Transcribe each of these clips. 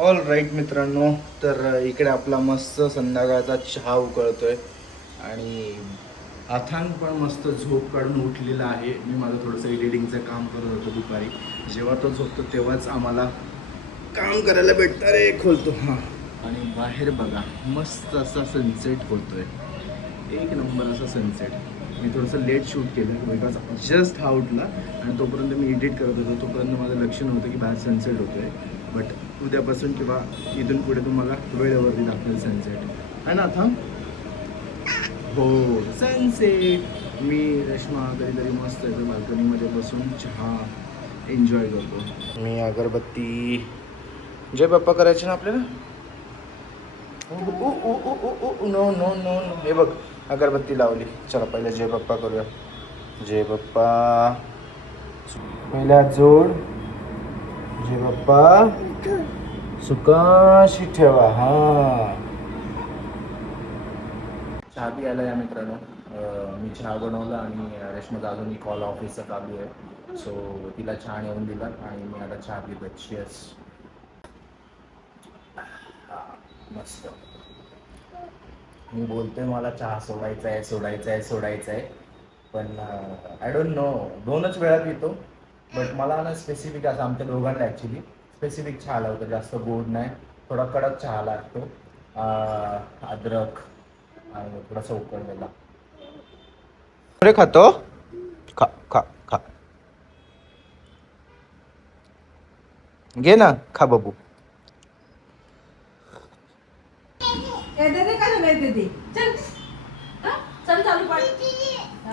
All right मित्रांनो, तर इकडे आपला मस्त संध्याकाळचा चहा उकळतोय आणि अथांग पण मस्त झोप काढून उठलेला आहे. मी माझं थोडंसं एडिटिंगचं काम करत होतो दुपारी. जेव्हा तो झोपतो तेव्हाच आम्हाला काम करायला भेटतं रे. खोलतो हां. आणि बाहेर बघा मस्त असा सनसेट होतोय, एक नंबर असा सनसेट. मी थोडंसं लेट शूट केलं बिकॉज जस्ट हा उठला आणि तोपर्यंत मी एडिट करत होतो. तोपर्यंत माझं लक्ष नव्हतं की बाहेर सनसेट होतोय. बट उद्यापासून किंवा इथून पुढे तुम्हाला वेळेवरती दाखवेल सनसेट आहे ना आता. हो सनसेट. मी रेश्मा कधीतरी मस्त येतो बाल्कनीमध्ये बसून चहा एन्जॉय करतो. मी अगरबत्ती जय बाप्पा करायचे ना आपल्याला. No no no no. हे बघ अगरबत्ती लावली. चला पहिले जय बाप्पा करूया. जय बाप्पा. पहिला जोड. जय बाप्पा सुखाशी ठेवा. हा चहा प्यायला या मित्रांनो. मी चहा बनवला आणि रेश्माचा अजूनही कॉल ऑफिसचा चालू आहे. सो तिला चहा नेऊन दिला आणि मी आता चहा पितो. चिअर्स. मस्त. मी बोलतोय मला चहा सोडायचा आहे सोडायचा आहे सोडायचा आहे, पण आय डोंट नो. 2च वेळा पितो. बट मला ना स्पेसिफिक असं आमच्या दोघांना ॲक्च्युली स्पेसिफिक चहा लागतो. जास्त गोड नाही, थोडा कडक चहा लागतो. अद्रक आणि थोडासा उकळलेला. अरे खातो. खा खा खा. घे ना खा बाबू.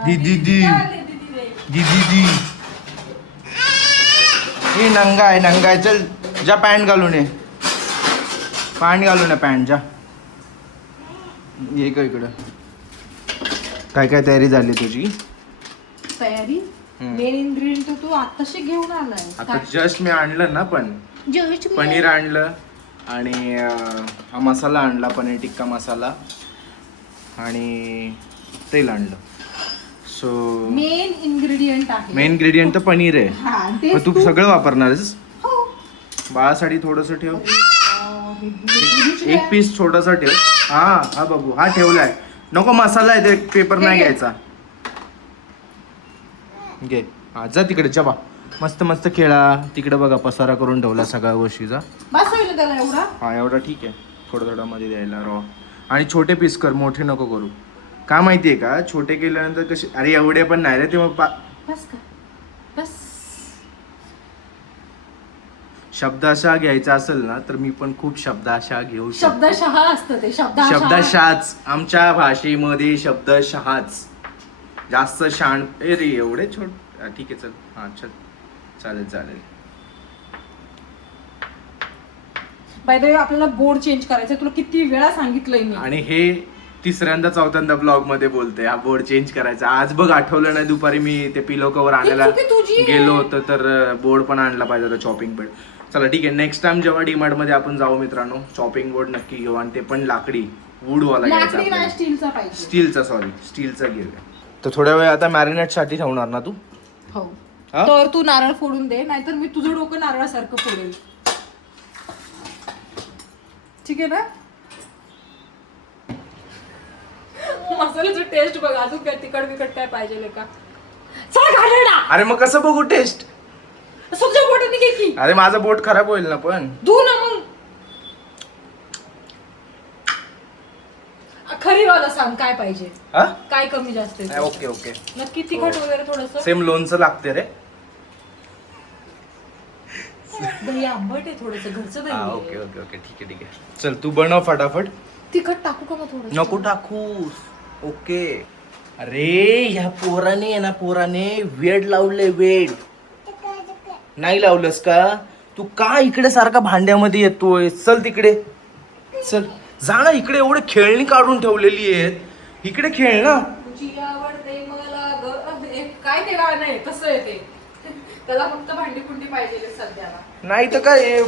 दीदी ही नंगा आहे नंगा आहे. चल जा पॅन्ट घालून ये. पॅन्ट घालून ये पॅन्ट जा. ये का इकडं. काय काय तयारी झाली तुझी. तयारी मेन इन्ग्रेडियंट तू आताशी घेऊन आलाय. आता जस्ट मी आणलं ना. पण पनीर आणलं आणि हा मसाला आणला पनीर टिक्का मसाला आणि तेल आणलं. सो मेन इन्ग्रेडियंट आहे. मेन इन्ग्रेडियंट तर पनीर आहे. पण तू सगळं वापरणार आहेस. बाळासाठी थोडंसं ठेव. एक पीस छोटासा ठेव. हा हा बाबू हा ठेवलाय. नको मसाला आहे ते पेपर नाही घ्यायचा. घे. हा जा तिकडे चबा. मस्त मस्त खेळा. तिकडे बघा पसारा करून ठेवला सगळ्या गोष्टीचा. बस होईल त्याला एवढा. हा एवढा ठीक आहे. थोडं थोडं मध्ये द्यायला रॉ. आणि छोटे पीस कर, मोठे नको करू. का माहितीये का छोटे केल्यानंतर कसे. अरे एवढे पण नाही रे ते मग बस का बस. शब्दशः घ्यायचा असेल ना तर मी पण खूप शब्दशः घेऊ शकतो. शब्दशः असतं ते. शब्दशःच आमच्या भाषेमध्ये शब्दशःच. जास्त शाण रे एवढे छोट. ठीक आहे चल. हा चल चालेल चालेल. बाय द वे आपल्याला बोर्ड चेंज करायचं. तुला किती वेळा सांगितलंय मी. आणि हे तिसऱ्यांदा चौथ्यांदा ब्लॉग मध्ये बोलते हा बोर्ड चेंज करायचा. आज बघ आठवलं नाही दुपारी मी ते पिलो कवर आणायला गेलो होतो तर बोर्ड पण आणला पाहिजे होता. Chopping board. चला ठीक आहे. नेक्स्ट टाइम जेव्हा डीमार्ट मध्ये आपण जाऊ मित्रांनो चॉपिंग बोर्ड नक्की घेऊ. आणि ते पण लाकडी वूडवाला घ्यायचा. स्टीलचा पाहिजे. स्टीलचा सॉरी स्टीलचा घेऊया. तर थोड्या वेळ आता मॅरिनेट साठी ठेवणार ना तू. हो तर तू नारळ फोडून दे नाहीतर मी तुझं डोकं नारळासारखं फोडेल. ठीक आहे ना. मसाल्याची टेस्ट बघ. अजून काय तिखट बिकट काय पाहिजे का. अरे मग कसं बघू टेस्ट. तुझ्या बोटाने घे की. अरे माझा बोट खराब होईल ना. पण धू ना मग. खरी वाला सांग काय पाहिजे. काय कमी जास्त आहे. Okay okay. नक्की तिखट वगैरे थोडंसं. सेम लोणचं लागते रे. दही आंबट आहे थोडंसं. घरचं दही. ओके ओके ओके ठीक आहे ठीक आहे. चल तू बनव फटाफट. तिखट टाकू का मग थोडं. नको टाकू. ओके. अरे ह्या पोराने आहे ना पोराने वेड लावले. वेड नाही लावलंस का तू. का इकडे सारखा भांड्यामध्ये येतोय. चल तिकडे चल. जा ना इकडे. एवढे खेळणी काढून ठेवलेली आहेत. इकडे खेळ ना. तुझी आवडते मला काय ते गाणं आहे तसं आहे ते. त्याला फक्त भांडी कुंडी पाहिजे सध्याला. नाही तर काय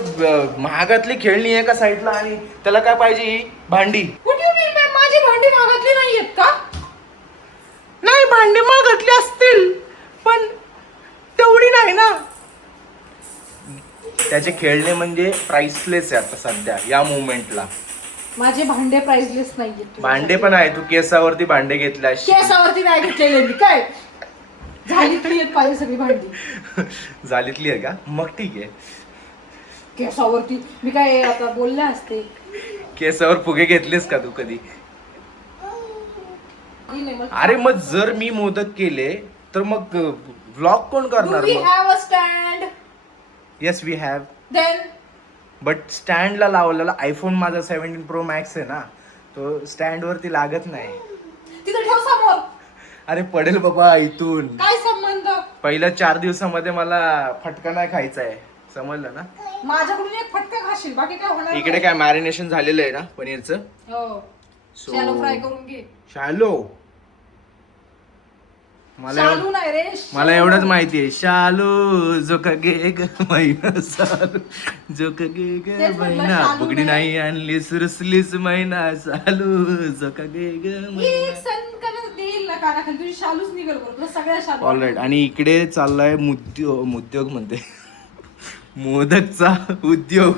महागातली खेळणी आहे का साईडला आणि त्याला काय पाहिजे भांडी. माझी भांडी महागातली नाहीयेत का. नाही भांडी महागातली असतील पण तेवढी नाही ना. त्याचे खेळणे म्हणजे प्राइसलेस आहे आता सध्या या मोमेंटला. माझे भांडे प्राइसलेस नाहीये. भांडे पण आहे, तू केसावरती भांडे घेतले. केसावरती नाही घेतलेले मी, काय झालीतली आहेत पाहिजे सगळी भांडी. झालीतली आहे का? मग ठीक आहे. केसावरती मी काय आता बोलले असते. केसावर फुगे घेतलेस का तू कधी? अरे मग जर मी मोदक केले तर मग व्लॉग कोण करणार? We have a stand. Yes we have. Then but स्टँडला लावलेला आयफोन माझा 17 Pro Max आहे ना, तो स्टँड वरती लागत नाही. तिथे ठेव समोर. अरे पडेल बाबा इथून. काय संबंध? पहिल्या 4 दिवसामध्ये मला फटका नाही खायचा आहे, समजलं ना? माझ्याकडून एक फटका खाशील, बाकी काय होणार? इकडे काय मॅरिनेशन झालेलं आहे ना पनीरचं. हो. शॅलो फ्राय करून घे. शालो. शालू नाही रे. मला एवढंच माहिती आहे. शालू जो का गे ग महिना सालू जो का गे ग तेच म्हटलं, महिना शालू बुगडी नाही. नाही आणली सुरसलीस महिना सालू जो का गे ग एक महिना. सनकन देईल ना कानाखाली, तुझी शालूच निघल बरोबर सगळ्या शालू. ऑलराईट. आणि इकडे चाललाय उद्योग म्हणते मोदकचा उद्योग.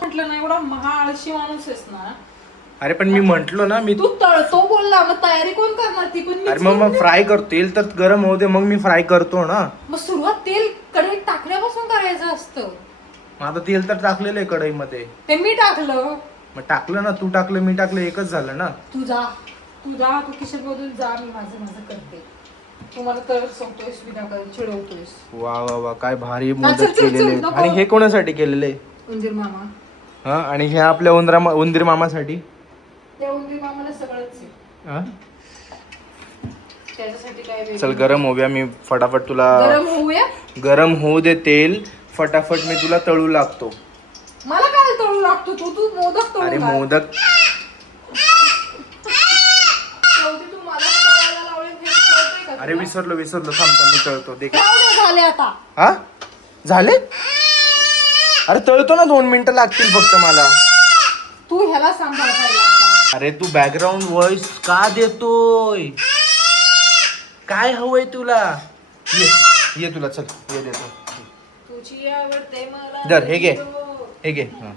म्हटलं ना एवढा महाआळशी माणूस आहेस ना. अरे पण मी म्हंटलो ना मी. तू तळतो बोलला, मग तयारी कोण करणार ती पण? अरे मग फ्राय करतो, तेल तर गरम होऊ दे मग मी फ्राय करतो ना. मग सुरुवात तेल कढईत टाकण्यापासून करायचं असतं. मग आता तेल तर टाकलेलं आहे कढईमध्ये. ते मी टाकलं. मग टाकलं ना, तू टाकलं मी टाकलं, एकच झालं ना. तू जा तू किशन मधून जा, मी माझं करते. तू मला तर सांगतोयस विनाकारण चिडवतोयस. वा वा वा, काय भारी चल, मोदक चल, केलेले. नको. आणि हे कोणासाठी केलेले? उंदीर मामा. हा, आणि हे आपल्या उंदीर मामासाठी. त्या उंदीर मामाला सगळंच आहे. हा? त्याच्यासाठी काय वेगळं? चल गरम होऊया, मी फटाफट तुला गरम होऊया. गरम होऊ दे तेल, फटाफट मी तुला तळू लागतो. मला काय तळू लागतो? तू मोदक तळू अरे लाग. मोदक. शेवटी तू मला तळायला लावले, हे कळतंय का अरे तुला? विसरलो थांब मी तळतो. देख. एवढे झाले आता. हा झाले? अरे तळतो ना, 2 मिनिटं लागतील फक्त मला. तू ह्याला सांभाळ पाहिला आता. अरे तू बॅकग्राऊंड व्हॉइस का देतोय? काय हवंय तुला? ये तुला, चल ये देतो. तुझी आवडते मला. धर, हे घे. हे घे. हा.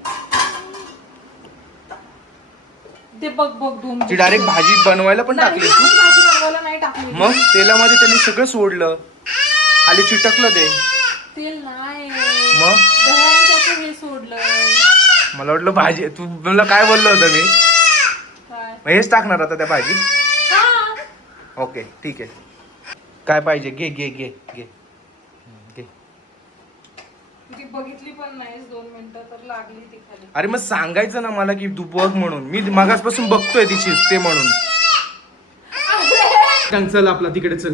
ते बघ 2 ती डायरेक्ट भाजी बनवायला पण नाही, टाकली मी भाजी बनवायला नाही टाकली. मग तेलामध्ये त्यांनी सगळं सोडलं, खाली चिटकलं ते. तेल नाही, मग दह्याने त्याचं हे सोडलं. मला वाटलं भाजी, तू मला काय बोललो होतं मी? काय? मग हेच टाकणार आता त्या भाजीत? हा. ओके ठीक आहे. काय पाहिजे? घे घे घे घे घे. ती बघितली पण नाहीस 2 मिनिटं तर लागली ती खाली. अरे मग सांगायचं ना मला की तू बघ म्हणून. मी मगासपासून बघतोय ती शिजते म्हणून. चल आपला तिकडे चल,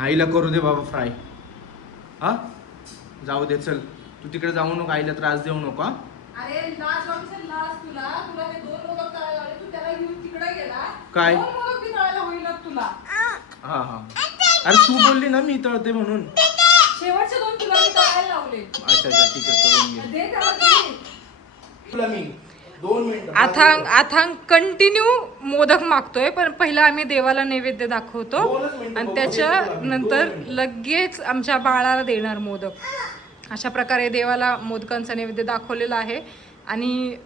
आईला करू दे बाबा फ्राय. हा जाऊ दे, चल तू तिकडे जाऊ नको, आईला त्रास देऊ नको. हा? अरे लाज वाटते लाज तुला. तुला हे 2 मोदक तळायला लावले, तू त्याला घेऊन तिकडे गेला. काय? 2 मोदक बी तळायला होईल तुला. हा हा. अरे तू बोलली ना मी तळते म्हणून. शेवटचे 2 तुला मी तळायला लावले. अच्छा ठीक आहे, तळून घे. दे त्याला दे. तुला मी 2 मिनिटं. अथांग कंटिन्यू मोदक मागतोय, पण पहिला आम्ही देवाला नैवेद्य दाखवतो 2च मिनिटं आणि बघू, त्याच्या दोन नंतर मिनिटं. लगेच आमच्या बाळाला देणार मोदक. अशा प्रकारे देवाला मोदकांचा नैवेद्य दाखवलेला आहे आणि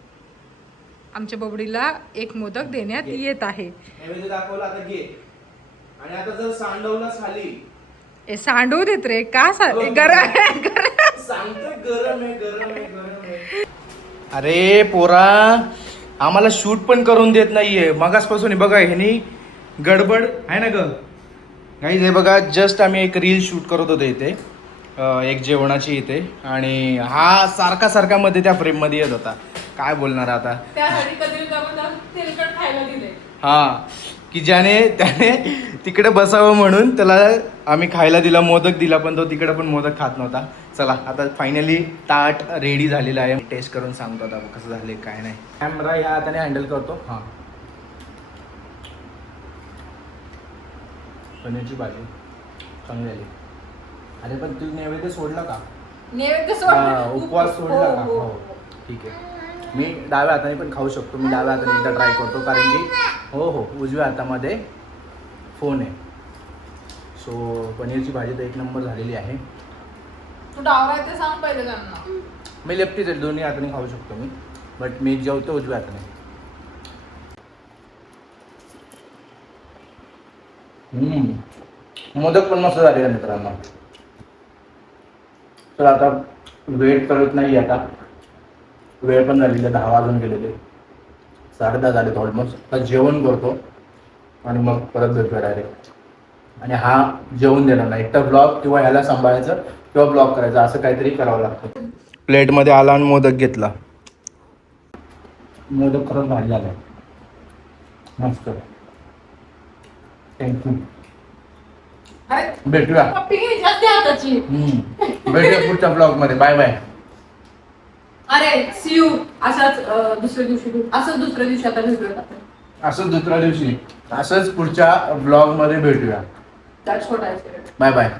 आमच्या बबडीला 1 मोदक देण्यात येत आहे. नैवेद्य दाखवला, आता घे. आणि आता जर सांडवलाच खाली. ए सांडू देत रे का गरम सांगतोय गरम आहे. अरे पोरा, आम्हाला शूट पण करून देत नाहीये मगासपासून. बघा ह्यानी गडबड आहे ना ग गाईज. हे बघा, जस्ट आम्ही एक रील शूट करत होतो इथे, एक जेवणाची इथे, आणि हा सारखा मध्ये त्या फ्रेम मध्ये येत होता. काय बोलणार आता. तेलकट खायला दिले. हा, की त्याने तिकडे बसावं म्हणून त्याला आम्ही खायला दिला, मोदक दिला, पण तो तिकडे पण मोदक खात नव्हता. चला आता फायनली ताट रेडी झालेला आहे. टेस्ट करून सांगतो आता कसं झाले काय नाही. कॅमेरा ह्या हाताने हँडल करतो. हा, पनीरची भाजी चांगली झाली. अरे पण तू नैवेद्य सोडला का? नैवेद्य उपवास सोडला का? हो ठीक आहे. मी डाव्या हाताने पण खाऊ शकतो. मी डाव्या हाताने एकदा ट्राय करतो, कारण की हो उजव्या हातामध्ये फोन आहे. सो पनीरची भाजी तर 1 नंबर झालेली आहे. तू डावरायचं सांग पहिले त्यांना. मी लेफ्टीच आहे, दोन्ही हाताने खाऊ शकतो मी, बट मी जेवतो उजव्या हाताने. मोदक पण मस्त झालेला मित्रांनो. तर आता वेट करत नाही, आता वेळ पण झालेली आहे, 10 वाजून गेलेले, 10:30 झालेत ऑलमोस्ट. आता जेवण करतो आणि मग परत भेटूया डायरेक्ट. आणि हा जेवण देणार नाही, एकटा ब्लॉग किंवा ह्याला सांभाळायचं किंवा ब्लॉग करायचं, असं काहीतरी करावं लागतं. प्लेटमध्ये आला आणि मोदक घेतला. मोदक खरंच भारी झाला, मस्त. थँक्यू. भेटूया. पप्पी घ्यायची असते हाताची. भेटूया पुढच्या ब्लॉग मध्ये. Bye bye. अरे सी यू. असाच दुसऱ्या दिवशी आता भेटूया आपण. असंच दुसऱ्या दिवशी, असंच पुढच्या ब्लॉग मध्ये भेटूया. That's what I said. Bye bye.